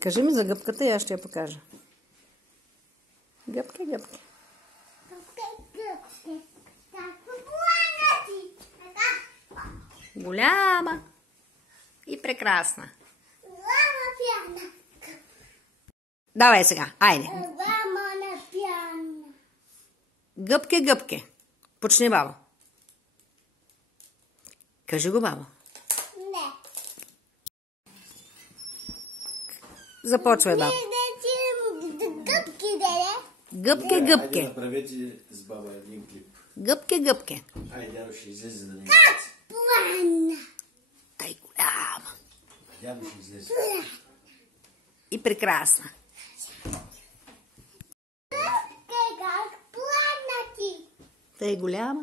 Кажи ми за гъбката и аз ще я покажа. Гъбки, гъбки. Голяма и прекрасна. Давай сега, айде. Гъбке, гъбке. Почни, баба. Кажи го, баба. Не. Започвай, баба. Гъбки, деде. Гъбке, гъбке. Айде направете с баба един клип. Гъбке, гъбке. Айде, дядо ще излезе да не ми Плана. Тай голяма. Дядо ще излезе. И прекрасна. Как плана ти? Тай голяма